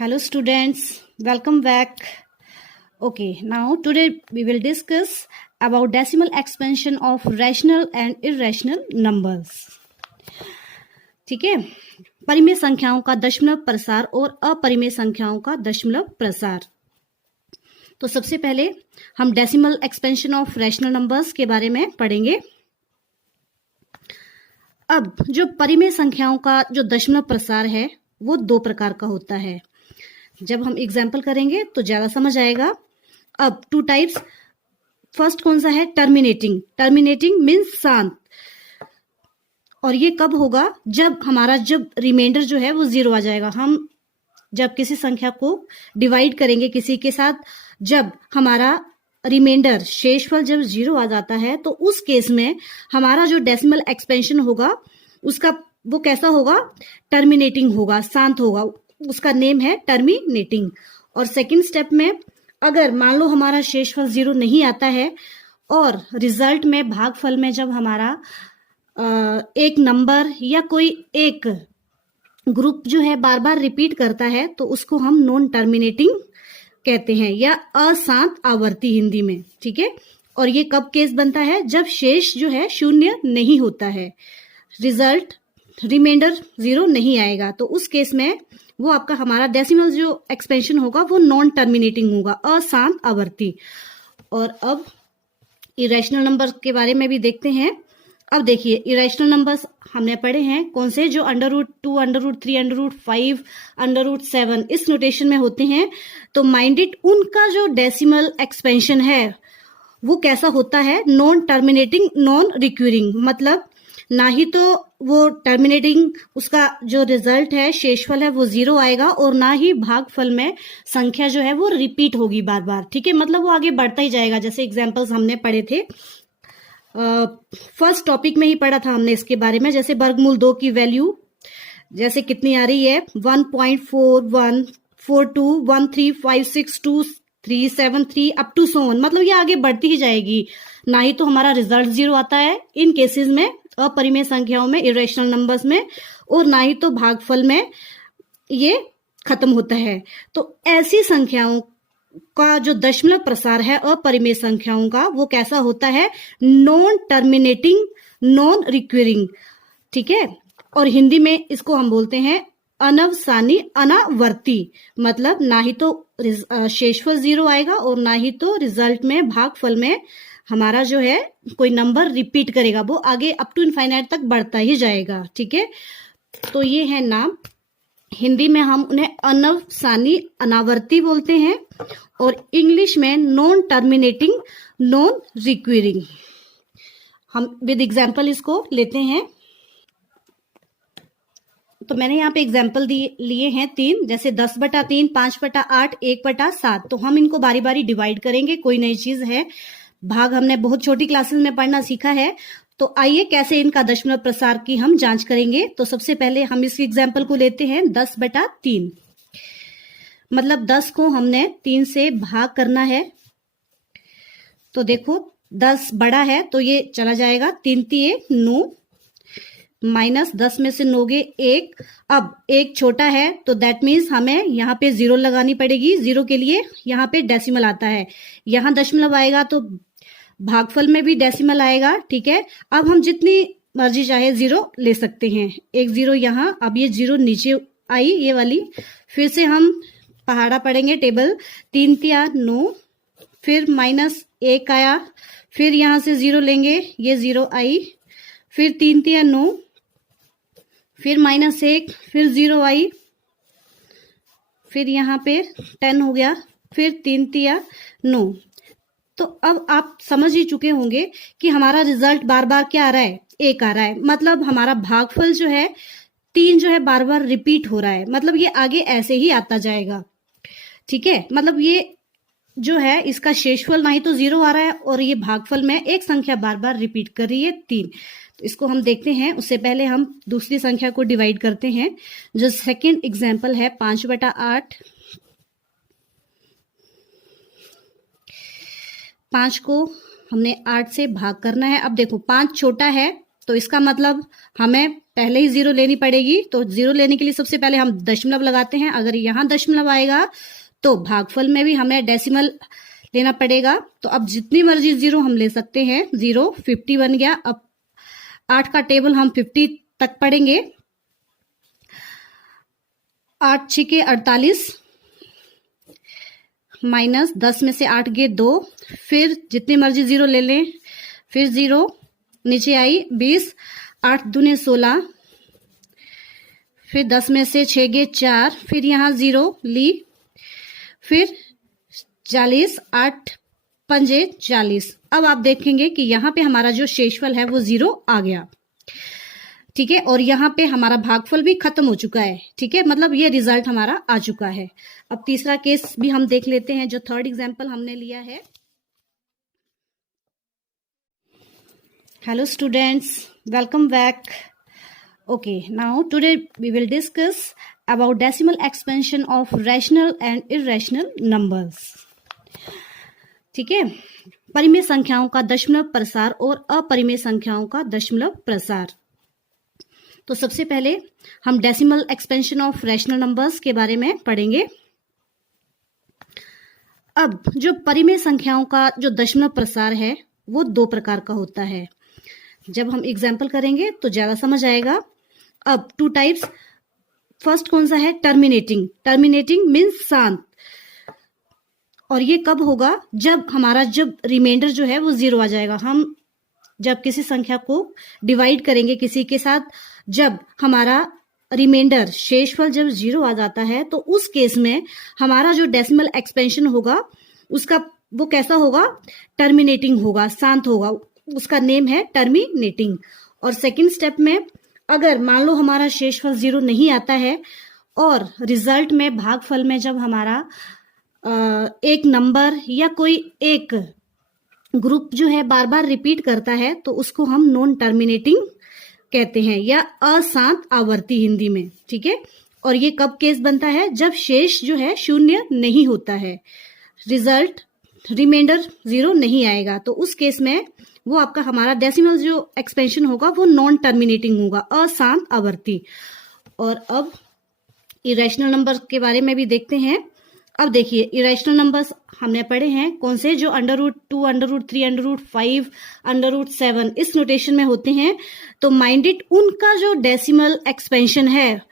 Hello students, welcome back. Okay, now today we will discuss about decimal expansion of rational and irrational numbers. ठीक है, परिमेय संख्याओं का दशमलव प्रसार और अपरिमेय संख्याओं का दशमलव प्रसार। तो सबसे पहले हम decimal expansion of rational numbers के बारे में पढ़ेंगे। अब जो परिमेय संख्याओं का जो दशमलव प्रसार है वो दो प्रकार का होता है। जब हम एग्जाम्पल करेंगे तो ज्यादा समझ आएगा। अब टू टाइप्स, फर्स्ट कौन सा है? टर्मिनेटिंग। टर्मिनेटिंग मीन्स शांत, और ये कब होगा? जब हमारा रिमाइंडर जो है वो जीरो आ जाएगा। हम जब किसी संख्या को डिवाइड करेंगे किसी के साथ, जब हमारा रिमाइंडर शेषफल जब जीरो आ जाता है तो उस केस में हमारा जो डेसिमल एक्सपेंशन होगा उसका वो कैसा होगा? टर्मिनेटिंग होगा, शांत होगा। उसका नेम है टर्मिनेटिंग। और सेकंड स्टेप में अगर मान लो हमारा शेषफल जीरो नहीं आता है और रिजल्ट में भागफल में जब हमारा एक नंबर या कोई एक ग्रुप जो है बार बार रिपीट करता है तो उसको हम नॉन टर्मिनेटिंग कहते हैं, या अशांत आवर्ती हिंदी में। ठीक है, और ये कब केस बनता है? जब शेष जो है शून्य नहीं होता है, रिजल्ट रिमाइंडर जीरो नहीं आएगा, तो उस केस में वो आपका हमारा डेसिमल जो एक्सपेंशन होगा वो नॉन टर्मिनेटिंग होगा, अशांत आवर्ती। और अब इरेशनल नंबर के बारे में भी देखते हैं। अब देखिए, इरेशनल नंबर्स हमने पढ़े हैं कौन से? जो √2, √3, √5, √7 इस नोटेशन में होते हैं। तो माइंडेड उनका जो डेसिमल एक्सपेंशन है वो कैसा होता है? Non terminating, non recurring. मतलब ना ही तो वो टर्मिनेटिंग, उसका जो रिजल्ट है शेषफल है वो जीरो आएगा, और ना ही भागफल में संख्या जो है वो रिपीट होगी बार बार। ठीक है, मतलब वो आगे बढ़ता ही जाएगा। जैसे एग्जांपल्स हमने पढ़े थे, फर्स्ट टॉपिक में ही पढ़ा था हमने इसके बारे में। जैसे वर्गमूल 2 की वैल्यू जैसे कितनी आ रही है? 1.414213562373 अप टू सो ऑन। मतलब ये आगे बढ़ती ही जाएगी। ना ही तो हमारा रिजल्ट जीरो आता है इन केसेस में, अपरिमेय संख्याओं में, इरेशनल नंबर्स में, और ना ही तो भागफल में ये खत्म होता है। तो ऐसी संख्याओं का जो दशमलव प्रसार है अपरिमेय संख्याओं का वो कैसा होता है? Non terminating, non recurring. ठीक है, और हिंदी में इसको हम बोलते हैं अनवसानी, अनावर्ती। मतलब ना ही तो शेषफल जीरो आएगा और ना ही तो रिजल्ट में, भागफल में हमारा जो है कोई नंबर रिपीट करेगा, वो आगे अप टू इनफाइनाइट तक बढ़ता ही जाएगा। ठीक है, तो ये है नाम। हिंदी में हम उन्हें अनवसानी, अनावर्ती बोलते हैं, और इंग्लिश में नॉन टर्मिनेटिंग, नॉन रिक्यूरिंग। हम विद एग्जाम्पल इसको लेते हैं। तो मैंने यहाँ पे एग्जाम्पल लिए हैं 3, जैसे 10/3, 5/8, 1/7। तो हम इनको बारी बारी डिवाइड करेंगे। कोई नई चीज है, भाग हमने बहुत छोटी क्लासेस में पढ़ना सीखा है। तो आइए कैसे इनका दशमलव प्रसार की हम जांच करेंगे। तो सबसे पहले हम इस एग्जाम्पल को लेते हैं 10/3। मतलब 10 को हमने 3 से भाग करना है। तो देखो 10 बड़ा है तो ये चला जाएगा, 3 3 9, माइनस 10 में से 9 गए 1। अब 1 छोटा है तो दैट मीन्स हमें यहाँ पे जीरो लगानी पड़ेगी। जीरो के लिए यहाँ पे डेसिमल आता है, यहाँ दशमलव आएगा तो भागफल में भी डेसिमल आएगा। ठीक है, अब हम जितनी मर्जी चाहे जीरो ले सकते हैं। एक जीरो यहाँ, अब ये जीरो नीचे आई ये वाली, फिर से हम पहाड़ा पढ़ेंगे टेबल। 3 3 9, फिर माइनस 1 आया, फिर यहां से जीरो लेंगे, ये जीरो आई, फिर 3 3 9, फिर -1, फिर जीरो आई, फिर यहाँ पे 10 हो गया, फिर 3 3 9। तो अब आप समझ ही चुके होंगे कि हमारा रिजल्ट बार बार क्या आ रहा है? 1 आ रहा है। मतलब हमारा भागफल जो है 3 जो है बार बार रिपीट हो रहा है। मतलब ये आगे ऐसे ही आता जाएगा। ठीक है, मतलब ये जो है इसका शेषफल ना ही तो जीरो आ रहा है और ये भागफल में एक संख्या बार बार रिपीट कर रही है, 3। तो इसको हम देखते हैं। उससे पहले हम दूसरी संख्या को डिवाइड करते हैं। जो सेकंड एग्जाम्पल है 5/8। 5 को हमने 8 से भाग करना है। अब देखो 5 छोटा है तो इसका मतलब हमें पहले ही 0 लेनी पड़ेगी। तो 0 लेने के लिए सबसे पहले हम दशमलव लगाते हैं। अगर यहाँ दशमलव आएगा तो भागफल में भी हमें डेसिमल लेना पड़ेगा। तो अब जितनी मर्जी 0 हम ले सकते हैं। 0 50 बन गया। अब 8 का टेबल हम 50 तक पढ़ेंगे। 8 6 48 माइनस 10 में से 8 गए 2, फिर जितनी मर्जी 0 ले लें, फिर 0 नीचे आई 20, 8 दूने 16, फिर 10 में से 6 गए 4, फिर यहाँ 0 ली, फिर 40, 8 पंजे 40। अब आप देखेंगे कि यहाँ पे हमारा जो शेषफल है वो 0 आ गया। ठीक है, और यहाँ पे हमारा भागफल भी खत्म हो चुका है। ठीक है, मतलब ये रिजल्ट हमारा आ चुका है। अब तीसरा केस भी हम देख लेते हैं, जो थर्ड एग्जाम्पल हमने लिया है। Hello students, welcome back. Okay, now today we will discuss about decimal expansion of rational and irrational numbers. ठीक है, परिमेय संख्याओं का दशमलव प्रसार और अपरिमेय संख्याओं का दशमलव प्रसार। तो सबसे पहले हम decimal expansion of rational numbers के बारे में पढ़ेंगे। अब जो परिमेय संख्याओं का जो दशमलव प्रसार है वो 2 प्रकार का होता है। जब हम एग्जाम्पल करेंगे तो ज्यादा समझ आएगा। अब 2 टाइप्स, फर्स्ट कौन सा है? टर्मिनेटिंग। टर्मिनेटिंग मीन्स शांत। और ये कब होगा? जब हमारा जब रिमाइंडर जो है वो 0 आ जाएगा। हम जब किसी संख्या को डिवाइड करेंगे किसी के साथ, जब हमारा रिमाइंडर शेषफल जब 0 आ जाता है तो उस केस में हमारा जो डेसिमल एक्सपेंशन होगा उसका वो कैसा होगा? टर्मिनेटिंग होगा, शांत होगा। उसका नेम है टर्मिनेटिंग। और सेकंड स्टेप में अगर मान लो हमारा शेषफल 0 नहीं आता है और रिजल्ट में भागफल में जब हमारा एक नंबर या कोई एक ग्रुप जो है बार बार रिपीट करता है तो उसको हम नॉन टर्मिनेटिंग कहते हैं या अशांत आवर्ती हिंदी में। ठीक है, और ये कब केस बनता है? जब शेष जो है 0 नहीं होता है, रिजल्ट रिमाइंडर 0 नहीं आएगा, तो उस केस में वो आपका हमारा डेसिमल जो एक्सपेंशन होगा वो नॉन टर्मिनेटिंग होगा, अशांत आवर्ती। और अब इरेशनल नंबर के बारे में भी देखते हैं। अब देखिए, इरेशनल नंबर्स हमने पढ़े हैं कौन से? जो √2, √3, √5, √7 इस नोटेशन में होते हैं। तो माइंडेड उनका जो डेसिमल एक्सपेंशन है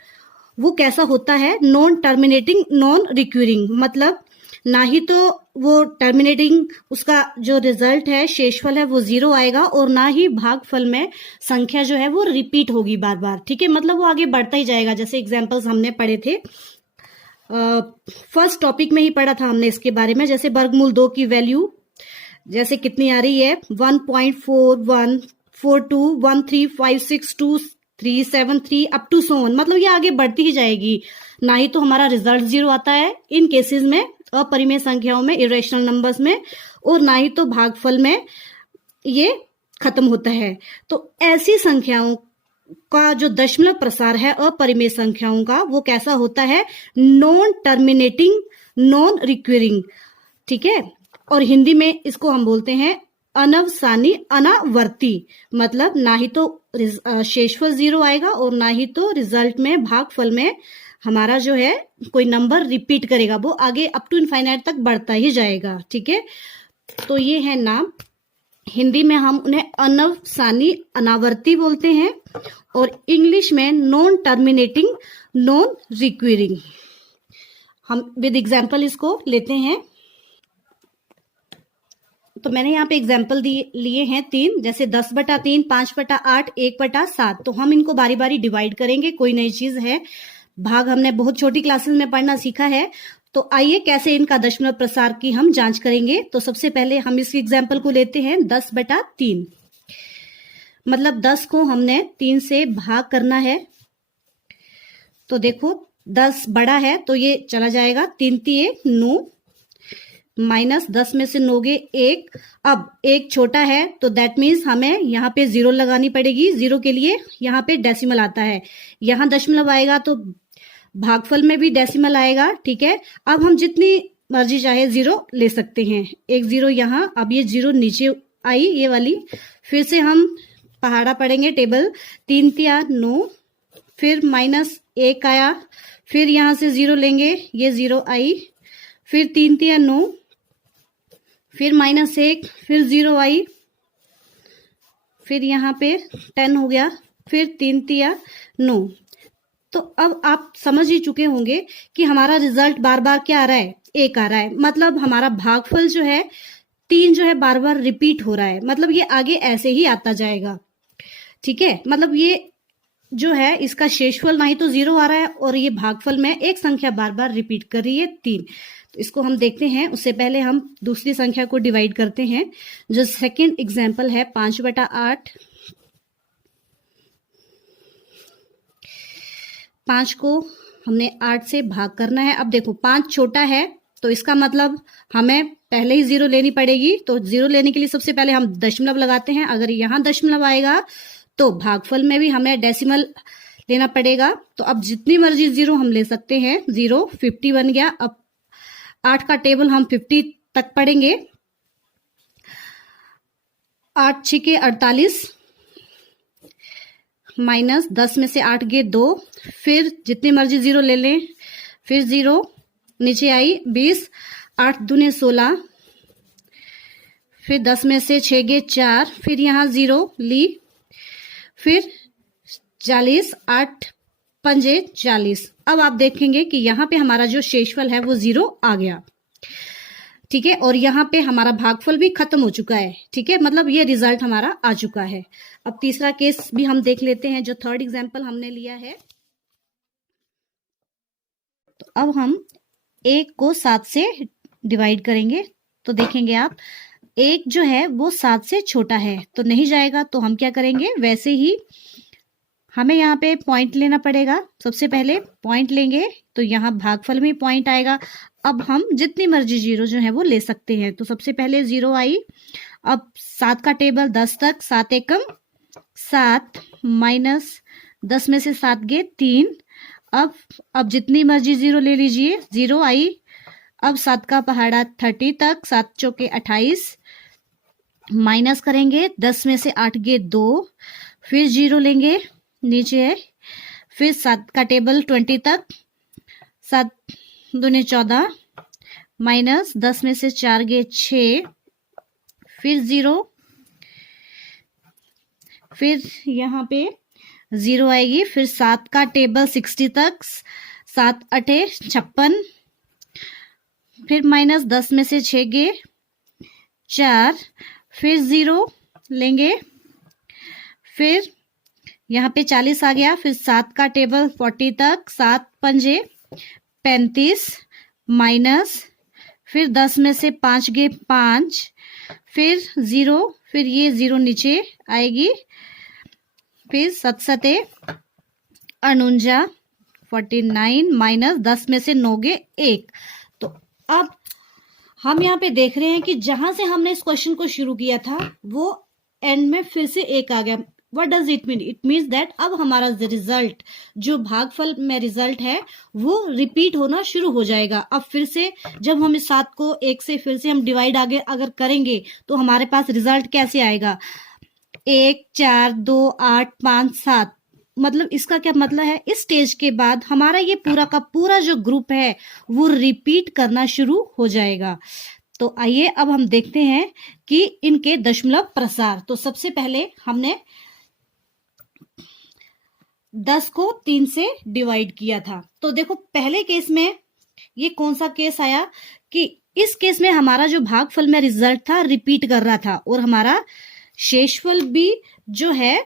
वो कैसा होता है? Non terminating, non recurring. मतलब ना ही तो वो टर्मिनेटिंग, उसका जो रिजल्ट है शेषफल है वो 0 आएगा, और ना ही भागफल में संख्या जो है वो रिपीट होगी बार बार। ठीक है, मतलब वो आगे बढ़ता ही जाएगा। जैसे एग्जाम्पल्स हमने पढ़े थे, फर्स्ट टॉपिक में ही पढ़ा था हमने इसके बारे में। जैसे वर्गमूल 2 की वैल्यू जैसे कितनी आ रही है? 1.414213562373 अप टू सो ऑन। मतलब ये आगे बढ़ती ही जाएगी। ना ही तो हमारा रिजल्ट 0 आता है इन केसेस में, अपरिमेय संख्याओं में, इरेशनल नंबर्स में, और ना ही तो भागफल में ये खत्म होता है। तो ऐसी संख्याओं का जो दशमलव प्रसार है अपरिमेय संख्याओं का वो कैसा होता है? Non terminating, non recurring. ठीक है, और हिंदी में इसको हम बोलते हैं अनवसानी, अनावर्ती। मतलब ना ही तो शेषफल 0 आएगा और ना ही तो रिजल्ट में, भागफल में हमारा जो है कोई नंबर रिपीट करेगा, वो आगे अप टू इनफाइनाइट तक बढ़ता ही जाएगा। ठीक है, तो ये है नाम। हिंदी में हम उन्हें अनवसानी, अनावर्ती बोलते हैं, और इंग्लिश में नॉन टर्मिनेटिंग, नॉन रिक्यूरिंग। हम विद एग्जाम्पल इसको लेते हैं। तो मैंने यहाँ पे एग्जाम्पल लिए हैं 3, जैसे 10/3, 5/8, 1/7। तो हम इनको बारी बारी डिवाइड करेंगे। कोई नई चीज है, भाग हमने बहुत छोटी क्लासेस में पढ़ना सीखा है। तो आइए कैसे इनका दशमलव प्रसार की हम जांच करेंगे। तो सबसे पहले हम इस एग्जाम्पल को लेते हैं 10/3। मतलब 10 को हमने 3 से भाग करना है। तो देखो 10 बड़ा है तो ये चला जाएगा, 3 3 9, माइनस 10 में से 9 गए 1। अब 1 छोटा है तो दैट मीन्स हमें यहाँ पे 0 लगानी पड़ेगी। 0 के लिए यहाँ पे डेसिमल आता है, यहाँ दशमलव आएगा तो भागफल में भी डेसिमल आएगा। ठीक है, अब हम जितनी मर्जी चाहे 0 ले सकते हैं। 1 0 यहाँ, अब ये 0 नीचे आई ये वाली, फिर से हम पहाड़ा पढ़ेंगे टेबल, 3 तिया 9, फिर -1 आया, फिर यहाँ से 0 लेंगे, ये 0 आई, फिर 3 तिया 9, फिर -1, फिर 0 आई, फिर यहाँ पे 10 हो गया, फिर 3 तिया 9। तो अब आप समझ ही चुके होंगे कि हमारा रिजल्ट बार बार क्या आ रहा है, 1 आ रहा है। मतलब हमारा भागफल जो है 3 जो है बार बार रिपीट हो रहा है, मतलब ये आगे ऐसे ही आता जाएगा। ठीक है, मतलब ये जो है इसका शेषफल ना ही तो 0 आ रहा है और ये भागफल में एक संख्या बार बार रिपीट कर रही है 3। तो इसको हम देखते हैं, उससे पहले हम दूसरी संख्या को डिवाइड करते हैं। जो सेकंड एग्जाम्पल है 5/8। 5 को हमने 8 से भाग करना है। अब देखो 5 छोटा है तो इसका मतलब हमें पहले ही 0 लेनी पड़ेगी। तो 0 लेने के लिए सबसे पहले हम दशमलव लगाते हैं। अगर यहाँ दशमलव आएगा तो भागफल में भी हमें डेसिमल लेना पड़ेगा। तो अब जितनी मर्जी 0 हम ले सकते हैं। 0 50 बन गया। अब 8 का टेबल हम 50 तक पढ़ेंगे। 8 6 48 माइनस 10 में से 8 गए 2, फिर जितनी मर्जी 0 ले लें, फिर 0 नीचे आई 20, 8 दूने 16, फिर 10 में से 6 गए 4, फिर यहाँ 0 ली, फिर 40, 8 पंजे 40। अब आप देखेंगे कि यहाँ पे हमारा जो शेषफल है वो 0 आ गया। ठीक है, और यहाँ पे हमारा भागफल भी खत्म हो चुका है। ठीक है, मतलब ये रिजल्ट हमारा आ चुका है। अब तीसरा केस भी हम देख लेते हैं, जो थर्ड एग्जाम्पल हमने लिया है। तो अब हम 1 को 7 से डिवाइड करेंगे। तो देखेंगे आप 1 जो है वो 7 से छोटा है तो नहीं जाएगा। तो हम क्या करेंगे, वैसे ही हमें यहाँ पे पॉइंट लेना पड़ेगा। सबसे पहले पॉइंट लेंगे तो यहाँ भागफल में पॉइंट आएगा। अब हम जितनी मर्जी 0 जो है वो ले सकते हैं। तो सबसे पहले 0 आई। अब 7 का टेबल 10 तक, 7 एकम 7 माइनस 10 में से 7 गए 3। अब जितनी मर्जी 0 ले लीजिए। 0 आई। अब 7 का पहाड़ा 30 तक, 7 चौके 28 माइनस करेंगे 10 में से 8 गए 2, फिर 0 लेंगे नीचे है, फिर 7 का टेबल 20 तक, 7 दूने 14 माइनस 10 में से 4 गए 6, फिर 0, फिर यहाँ पे 0 आएगी। फिर 7 का टेबल 60 तक, 7 अठे 56, फिर माइनस 10 में से 6 गए 4, फिर 0 लेंगे, फिर यहाँ पे 40 आ गया। फिर 7 का टेबल 40 तक, 7 पंजे 35 माइनस, फिर 10 में से 5 गए 5, फिर 0, फिर ये 0 नीचे आएगी, फिर 7 सते 49 49 माइनस 10 में से 9 गए 1। तो अब हम यहाँ पे देख रहे हैं कि जहां से हमने इस क्वेश्चन को शुरू किया था वो एंड में फिर से 1 आ गया। What does it mean? It means that अब हमारा रिजल्ट, जो भागफल में रिजल्ट है वो रिपीट होना शुरू हो जाएगा। अब फिर से जब हम इस 7 को 1 से फिर से हम डिवाइड आगे अगर करेंगे तो हमारे पास रिजल्ट कैसे आएगा, 1 4 2 8 5 7। मतलब इसका क्या मतलब है, इस स्टेज के बाद हमारा ये पूरा का पूरा जो ग्रुप है वो रिपीट करना शुरू हो जाएगा। तो आइए अब हम देखते हैं कि इनके दशमलव प्रसार। तो सबसे पहले हमने 10 को 3 से डिवाइड किया था। तो देखो पहले केस में ये कौन सा केस आया कि इस केस में हमारा जो भागफल में रिजल्ट था रिपीट कर रहा था और हमारा शेषफल भी जो है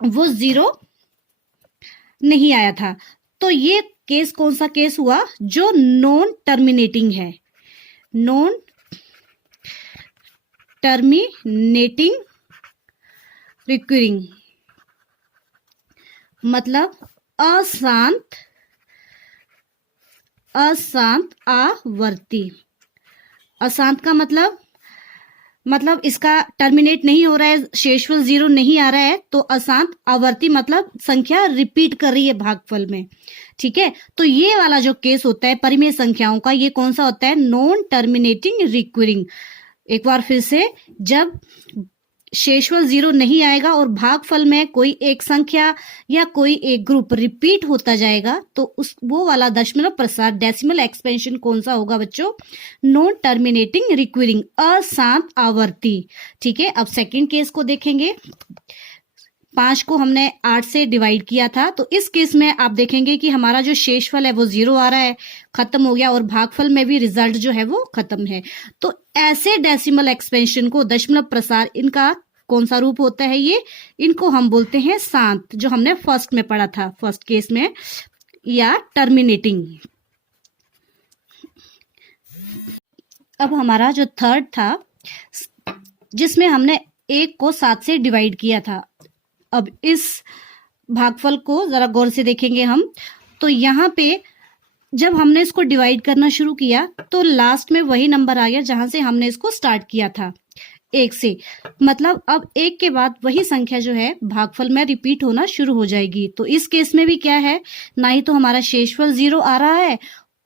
वो 0 नहीं आया था। तो ये केस कौन सा केस हुआ, जो नॉन टर्मिनेटिंग है। नॉन टर्मिनेटिंग रिकरिंग मतलब अशांत आवर्ती। अशांत का मतलब इसका टर्मिनेट नहीं हो रहा है, शेषफल 0 नहीं आ रहा है। तो अशांत आवर्ती मतलब संख्या रिपीट कर रही है भागफल में। ठीक है, तो ये वाला जो केस होता है परिमेय संख्याओं का, ये कौन सा होता है, नॉन टर्मिनेटिंग रिकरिंग। एक बार फिर से, जब शेषफल 0 नहीं आएगा और भागफल में कोई एक संख्या या कोई एक ग्रुप रिपीट होता जाएगा, तो उस वो वाला दशमलव प्रसार डेसिमल एक्सपेंशन कौन सा होगा बच्चों? नॉन टर्मिनेटिंग रिक्विरिंग, अशांत आवर्ती। ठीक है, अब सेकंड केस को देखेंगे। 5 को हमने 8 से डिवाइड किया था, तो इस केस में आप देखेंगे कि हमारा जो शेषफल है वो 0 आ रहा है, खत्म हो गया, और भागफल में भी रिजल्ट जो है वो खत्म है। तो ऐसे डेसिमल एक्सपेंशन को दशमलव प्रसार, इनका कौन सा रूप होता है? ये इनको हम बोलते हैं शांत, जो हमने फर्स्ट में पढ़ा था, फर्स्ट केस में, या टर्मिनेटिंग। अब हमारा जो थर्ड था, जिसमें हमने 1 को 7 से डिवाइड किया था। अब इस भागफल को जरा गौर से देखेंगे हम, तो यहाँ पे जब हमने इसको डिवाइड करना शुरू किया तो लास्ट में वही नंबर आ गया जहां से हमने इसको स्टार्ट किया था, 1 से। मतलब अब 1 के बाद वही संख्या जो है भागफल में रिपीट होना शुरू हो जाएगी। तो इस केस में भी क्या है, ना ही तो हमारा शेषफल 0 आ रहा है,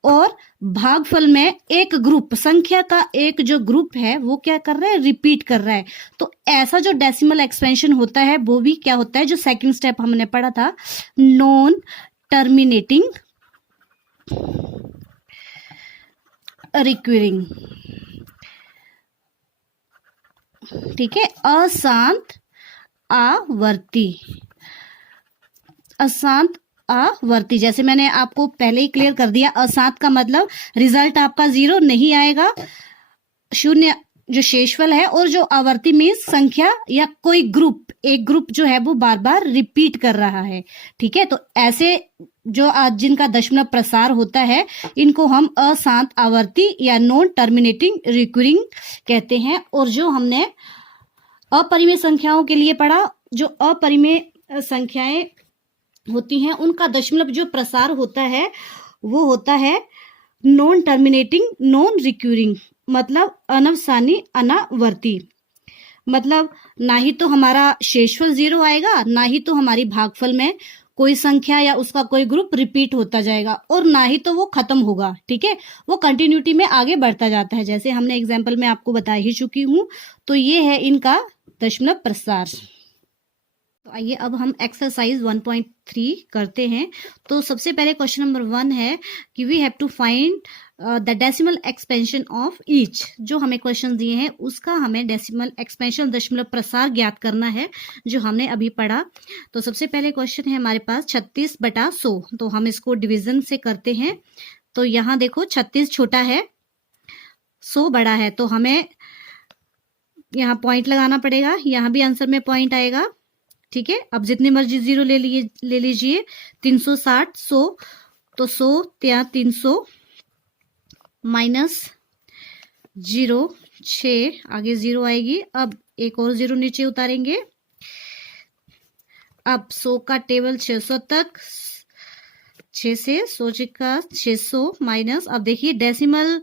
और भागफल में एक ग्रुप, संख्या का एक जो ग्रुप है वो क्या कर रहा है? रिपीट कर रहा है। तो ऐसा जो डेसिमल एक्सपेंशन होता है वो भी क्या होता है, जो सेकंड स्टेप हमने पढ़ा था, नॉन टर्मिनेटिंग रिक्विरिंग। ठीक है, अशांत आवर्ती, अशांत आवर्ती। जैसे मैंने आपको पहले ही क्लियर कर दिया, अशांत का मतलब रिजल्ट आपका 0 नहीं आएगा, शून्य जो शेषफल है, और जो आवर्ती मीन्स संख्या या कोई ग्रुप, एक ग्रुप जो है वो बार बार रिपीट कर रहा है। ठीक है, तो ऐसे जो आज जिनका दशमलव प्रसार होता है, इनको हम अशांत आवर्ती या नॉन टर्मिनेटिंग रिक्विरिंग कहते हैं। और जो हमने अपरिमेय संख्याओं के लिए पढ़ा, जो अपरिमेय संख्याएं होती हैं उनका दशमलव जो प्रसार होता है वो होता है नॉन टर्मिनेटिंग नॉन रिक्यूरिंग, मतलब अनवसानी अनावर्ती। मतलब ना ही तो हमारा शेषफल 0 आएगा, ना ही तो हमारी भागफल में कोई संख्या या उसका कोई ग्रुप रिपीट होता जाएगा, और ना ही तो वो खत्म होगा। ठीक है, वो कंटिन्यूटी में आगे बढ़ता जाता है, जैसे हमने एग्जाम्पल में आपको बता ही चुकी हूं। तो ये है इनका दशमलव प्रसार। तो आइए अब हम एक्सरसाइज 1.3 करते हैं। तो सबसे पहले क्वेश्चन नंबर 1 है कि we have to find the decimal expansion of each. जो हमें क्वेश्चन दिए हैं उसका हमें डेसिमल एक्सपेंशन दशमलव प्रसार ज्ञात करना है, जो हमने अभी पढ़ा। तो सबसे पहले क्वेश्चन है हमारे पास 36/100। तो हम इसको डिवीजन से करते हैं। तो यहाँ देखो 36 छोटा है, 100 बड़ा है, तो हमें यहाँ पॉइंट लगाना पड़ेगा, यहाँ भी आंसर में पॉइंट आएगा। ठीक है, अब जितनी मर्जी 0 ले लीजिए। 360, 100, तो 100 या 300 माइनस 0, 6, आगे 0 आएगी। अब एक और 0 नीचे उतारेंगे। अब 100 का टेबल 600 तक, 6 से 100 का 600 माइनस, अब देखिए डेसिमल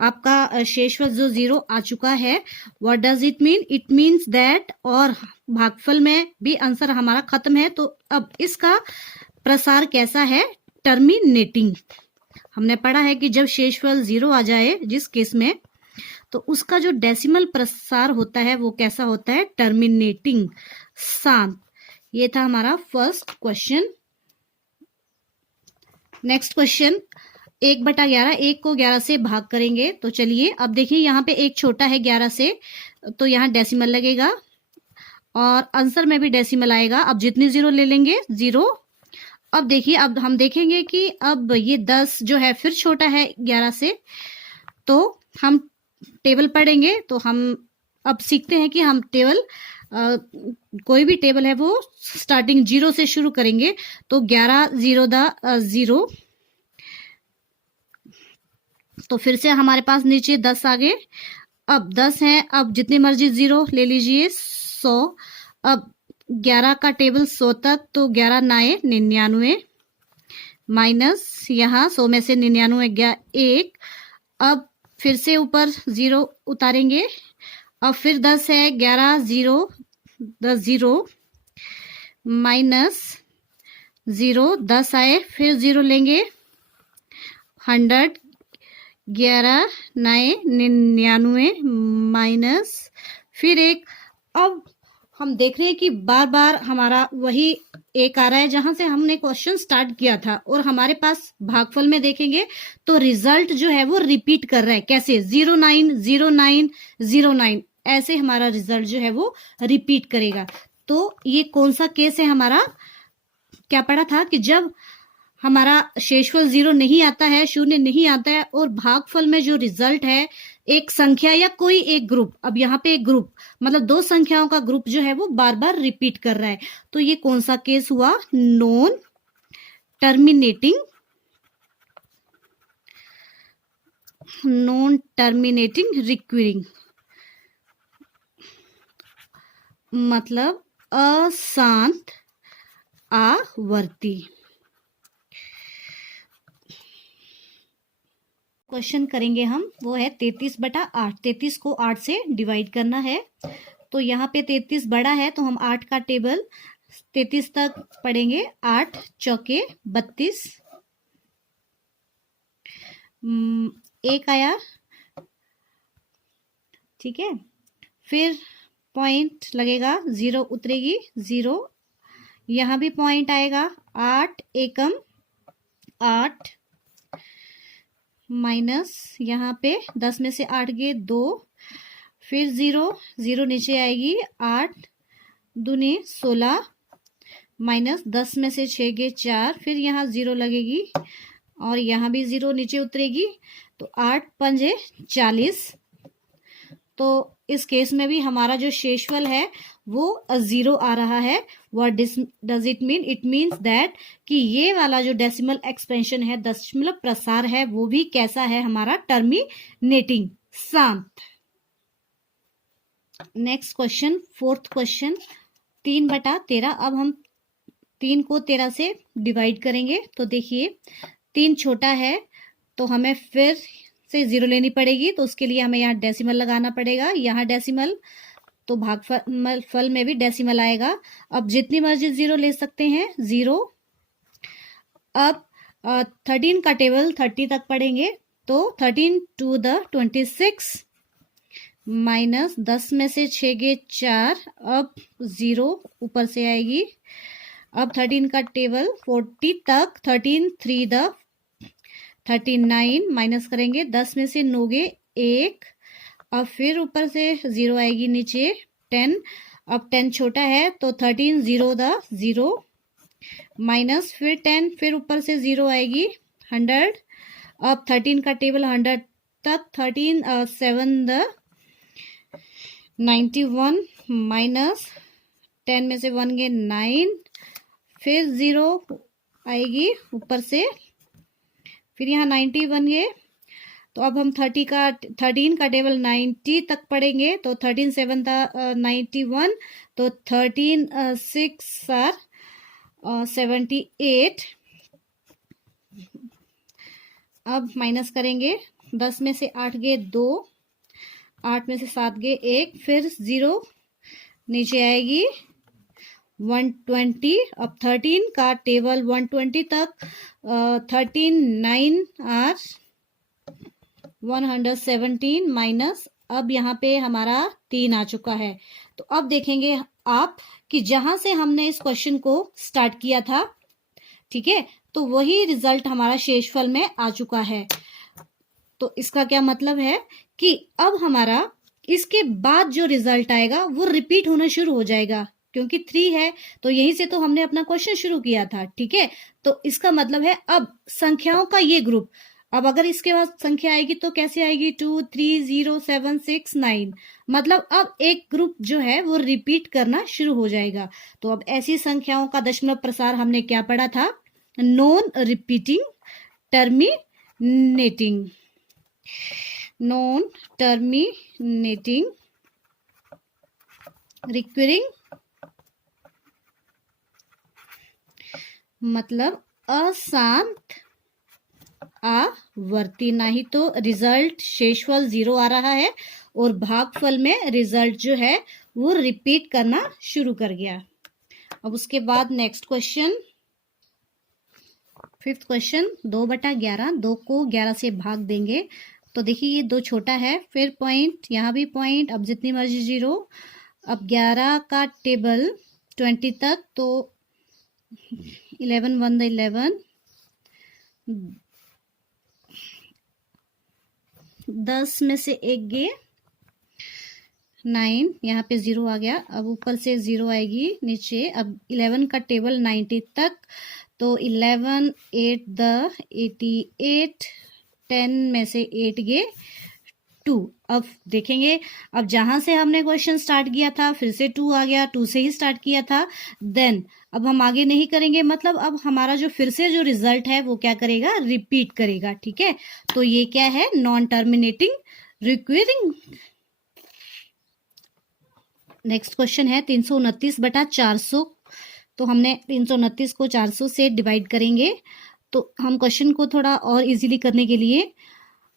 आपका शेषफल जो 0 आ चुका है। What does it mean? It means that, और भागफल में भी आंसर हमारा खत्म है। तो अब इसका प्रसार कैसा है? टर्मिनेटिंग। हमने पढ़ा है कि जब शेषफल 0 आ जाए जिस केस में, तो उसका जो डेसिमल प्रसार होता है वो कैसा होता है? टर्मिनेटिंग, शांत। ये था हमारा फर्स्ट क्वेश्चन। नेक्स्ट क्वेश्चन 1/11, 1 को 11 से भाग करेंगे। तो चलिए अब देखिए यहाँ पे एक छोटा है 11 से, तो यहाँ डेसिमल लगेगा और आंसर में भी डेसिमल आएगा। अब जितनी 0 ले लेंगे 0। अब देखिए, अब हम देखेंगे कि अब ये 10 जो है फिर छोटा है 11 से, तो हम टेबल पढ़ेंगे। तो हम अब सीखते हैं कि हम टेबल कोई भी टेबल है वो स्टार्टिंग 0 से शुरू करेंगे। तो 11 0 0, तो फिर से हमारे पास नीचे 10 आ गए। अब 10 है, अब जितनी मर्जी 0 ले लीजिए, 100। अब 11 का टेबल 100 तक, तो 11 9 99 माइनस यहाँ 100 में से 99 गया 1। अब फिर से ऊपर 0 उतारेंगे। अब फिर 10 है, 11 0 10 0 माइनस 0, 10 आए, फिर 0 लेंगे, 100, 11 9 99 माइनस फिर 1। अब हम देख रहे हैं कि बार बार हमारा वही एक आ रहा है जहां से हमने क्वेश्चन स्टार्ट किया था, और हमारे पास भागफल में देखेंगे तो रिजल्ट जो है वो रिपीट कर रहा है। कैसे? 090909 ऐसे हमारा रिजल्ट जो है वो रिपीट करेगा। तो ये कौन सा केस है हमारा? क्या पढ़ा था कि जब हमारा शेषफल 0 नहीं आता है, शून्य नहीं आता है, और भागफल में जो रिजल्ट है एक संख्या या कोई एक ग्रुप, अब यहाँ पे एक ग्रुप मतलब दो संख्याओं का ग्रुप जो है वो बार बार रिपीट कर रहा है, तो ये कौन सा केस हुआ? नॉन टर्मिनेटिंग रिक्विरिंग, मतलब अशांत आवर्ती। क्वेश्चन करेंगे हम, वो है 33/8। 33 को 8 से डिवाइड करना है। तो यहाँ पे 33 बड़ा है तो हम 8 का टेबल 33 तक पढ़ेंगे। 8 चौके 32, एक आया, ठीक है। फिर पॉइंट लगेगा, 0 उतरेगी, 0। यहाँ भी पॉइंट आएगा, 8 एकम 8 माइनस, यहाँ पे 10 में से 8 गए 2, फिर 0 0 नीचे आएगी, 8 दूनी 16 माइनस 10 में से 6 गए 4, फिर यहाँ 0 लगेगी और यहाँ भी 0 नीचे उतरेगी, तो 8 पंजे 40। तो इस केस में भी हमारा जो शेषफल है वो 0 आ रहा है। What does it mean? It means that कि ये वाला जो डेसिमल एक्सपेंशन है, दशमलव प्रसार है, वो भी कैसा है हमारा? टर्मिनेटिंग, शांत। Next question, fourth question, 3/13। अब हम 3 को 13 से डिवाइड करेंगे। तो देखिए 3 छोटा है तो हमें फिर से 0 लेनी पड़ेगी, तो उसके लिए हमें यहाँ डेसिमल लगाना पड़ेगा। यहाँ डेसिमल, तो भागफल में भी डेसिमल आएगा। अब जितनी मर्जी 0 ले सकते हैं, 0। अब 13 का टेबल 30 तक पढ़ेंगे, तो 13 to the 26 माइनस 10 में से 6 गए 4, अब 0 ऊपर से आएगी। अब 13 का टेबल 40 तक, 13 3 the 39 माइनस करेंगे, 10 में से 9 गए 1, अब फिर ऊपर से 0 आएगी नीचे, 10। अब 10 छोटा है तो 13 0 the 0 माइनस फिर 10, फिर ऊपर से 0 आएगी, 100। अब 13 का टेबल 100 तक, 13 7 the 91 माइनस 10 में से 1 गए 9, फिर 0 आएगी ऊपर से, फिर यहाँ 91 गए। तो अब हम 13 का टेबल 90 तक पढ़ेंगे, तो 13 7 91, तो 13 6 78। अब माइनस करेंगे, 10 में से 8 गए 2, 8 में से 7 गए 1, फिर 0 नीचे आएगी, 120। अब 13 का टेबल 120 तक, 13 9 आर 117 माइनस, अब यहाँ पे हमारा 3 आ चुका है। तो अब देखेंगे आप कि जहां से हमने इस क्वेश्चन को स्टार्ट किया था, ठीक है, तो वही रिजल्ट हमारा शेषफल में आ चुका है। तो इसका क्या मतलब है कि अब हमारा इसके बाद जो रिजल्ट आएगा वो रिपीट होना शुरू हो जाएगा, क्योंकि 3 है तो यहीं से तो हमने अपना क्वेश्चन शुरू किया था, ठीक है। तो इसका मतलब है अब संख्याओं का ये ग्रुप, अब अगर इसके बाद संख्या आएगी तो कैसे आएगी? 2 3 0 7 6 9, मतलब अब एक ग्रुप जो है वो रिपीट करना शुरू हो जाएगा। तो अब ऐसी संख्याओं का दशमलव प्रसार हमने क्या पढ़ा था? Non repeating terminating, non terminating recurring, मतलब अशांत आवर्ती। ना ही तो रिजल्ट शेषफल 0 आ रहा है और भागफल में रिजल्ट जो है वो रिपीट करना शुरू कर गया। अब उसके बाद नेक्स्ट क्वेश्चन, फिफ्थ क्वेश्चन, 2/11। 2 को 11 से भाग देंगे, तो देखिए ये 2 छोटा है, फिर पॉइंट, यहाँ भी पॉइंट, अब जितनी मर्जी 0, अब 11 का टेबल 20 तक, तो 11 1 द 11, 10 में से एक गए 9, यहाँ पे 0 आ गया। अब ऊपर से 0 आएगी नीचे। अब 11 का टेबल 90 तक, तो 11 8 द 88, 10 में से 8 गए 2। अब देखेंगे, अब जहां से हमने क्वेश्चन स्टार्ट किया था फिर से 2 आ गया, 2 से ही स्टार्ट किया था। देन अब हम आगे नहीं करेंगे, मतलब अब हमारा जो फिर से जो रिजल्ट है वो क्या करेगा, रिपीट करेगा। ठीक है, तो ये क्या है, नॉन टर्मिनेटिंग रिक्वेरिंग। नेक्स्ट क्वेश्चन है 329/400। तो हमने 329 को 400 से डिवाइड करेंगे। तो हम क्वेश्चन को थोड़ा और इजीली करने के लिए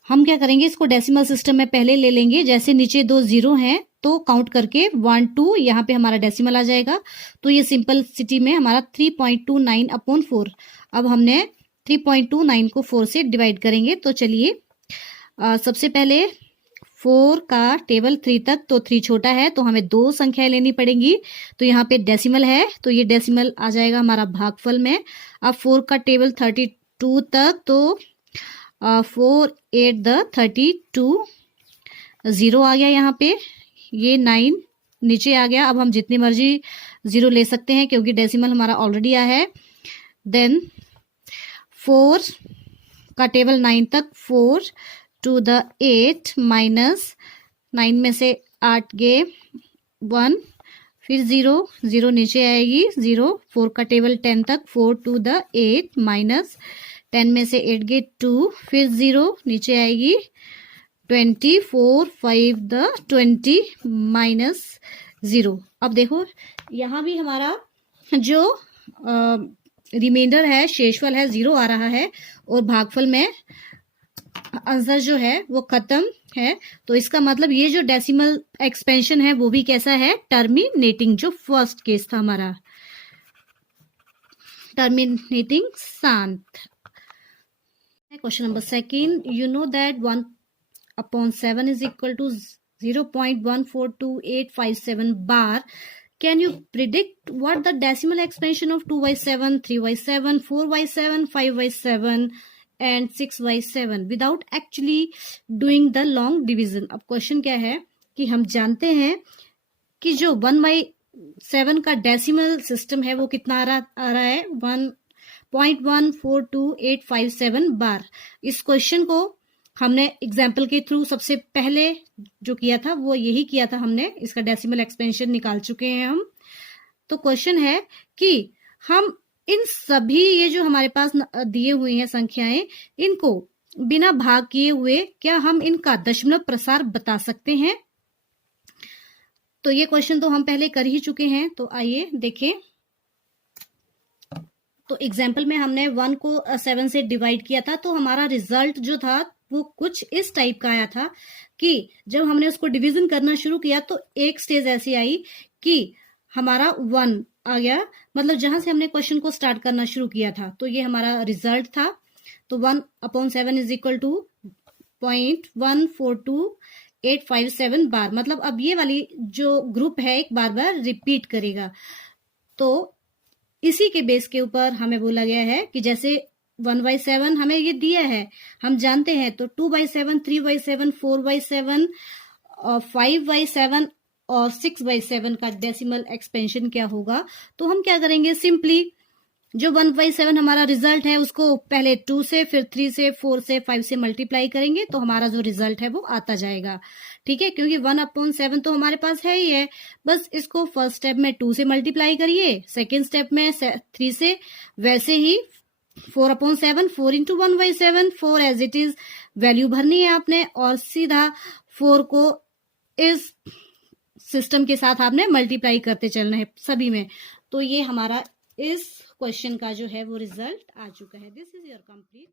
हम क्या करेंगे, इसको डेसिमल सिस्टम में पहले ले लेंगे। जैसे नीचे 2 0 हैं तो काउंट करके 1 2 यहाँ पे हमारा डेसिमल आ जाएगा। तो ये सिंपलिसिटी में हमारा 3.29/4। अब हमने 3.29 को 4 से डिवाइड करेंगे। तो चलिए सबसे पहले 4 का टेबल 3 तक, तो 3 छोटा है तो हमें 2 संख्याएं लेनी पड़ेंगी। तो यहाँ पे डेसिमल है तो ये डेसिमल आ जाएगा हमारा भागफल में। अब 4 का टेबल 32 तक, तो 4 8 द 32, 0 आ गया यहाँ पे। ये 9 नीचे आ गया। अब हम जितनी मर्जी 0 ले सकते हैं क्योंकि डेसिमल हमारा ऑलरेडी आया है। देन 4 का टेबल 9 तक, 4 2 द 8 माइनस 9 में से 8 गए 1, फिर 0 0 नीचे आएगी 0। 4 का टेबल 10 तक, 4 2 द 8 माइनस 10 में से 8 गए 2, फिर 0 नीचे आएगी 20, 4 5 द 20 माइनस 0। अब देखो यहाँ भी हमारा जो रिमाइंडर है, शेषफल है, 0 आ रहा है और भागफल में आंसर जो है वो खत्म है। तो इसका मतलब ये जो डेसिमल एक्सपेंशन है वो भी कैसा है, टर्मिनेटिंग। जो फर्स्ट केस था हमारा टर्मिनेटिंग शांत। Question number 2, you know that 1/7 is equal to 0.142857 bar. Can you predict what the decimal expansion of 2/7, 3/7, 4/7, 5/7 and 6/7 without actually doing the long division? अब क्वेश्चन क्या है कि हम जानते हैं कि जो 1/7 का डेसिमल सिस्टम है वो कितना आ रहा है, 1.142857 बार। इस क्वेश्चन को हमने एग्जाम्पल के थ्रू सबसे पहले जो किया था वो यही किया था, हमने इसका डेसिमल एक्सपेंशन निकाल चुके हैं हम। तो क्वेश्चन है कि हम इन सभी ये जो हमारे पास दिए हुए हैं संख्याएं, इनको बिना भाग किए हुए क्या हम इनका दशमलव प्रसार बता सकते हैं? तो ये क्वेश्चन तो हम पहले कर ही चुके हैं। तो आइए देखें। तो एग्जाम्पल में हमने 1 को 7 से डिवाइड किया था, तो हमारा रिजल्ट जो था वो कुछ इस टाइप का आया था कि जब हमने उसको डिवीजन करना शुरू किया तो एक स्टेज ऐसी आई कि हमारा 1 आ गया, मतलब जहां से हमने क्वेश्चन को स्टार्ट करना शुरू किया था। तो ये हमारा रिजल्ट था। तो 1/7 इज इक्वल टू 0.142857 बार, मतलब अब ये वाली जो ग्रुप है एक बार बार रिपीट करेगा। तो इसी के बेस के ऊपर हमें बोला गया है कि जैसे 1/7 हमें ये दिया है, हम जानते हैं, तो 2/7, 3/7, 4/7, 5/7 और 6/7 का डेसिमल एक्सपेंशन क्या होगा। तो हम क्या करेंगे, सिंपली जो 1/7 हमारा रिजल्ट है उसको पहले 2 से, फिर 3 से, 4 से, 5 से मल्टीप्लाई करेंगे तो हमारा जो रिजल्ट है वो आता जाएगा। ठीक है, क्योंकि 1/7 तो हमारे पास है ही है। बस इसको फर्स्ट स्टेप में 2 से मल्टीप्लाई करिए, सेकेंड स्टेप में 3 से, वैसे ही 4/7, 4 into 1/7, 4 as it is value भरनी है आपने और सीधा 4 को इस सिस्टम के साथ आपने मल्टीप्लाई करते चलना है सभी में। तो ये हमारा इस क्वेश्चन का जो है वो रिजल्ट आ चुका है। This is your complete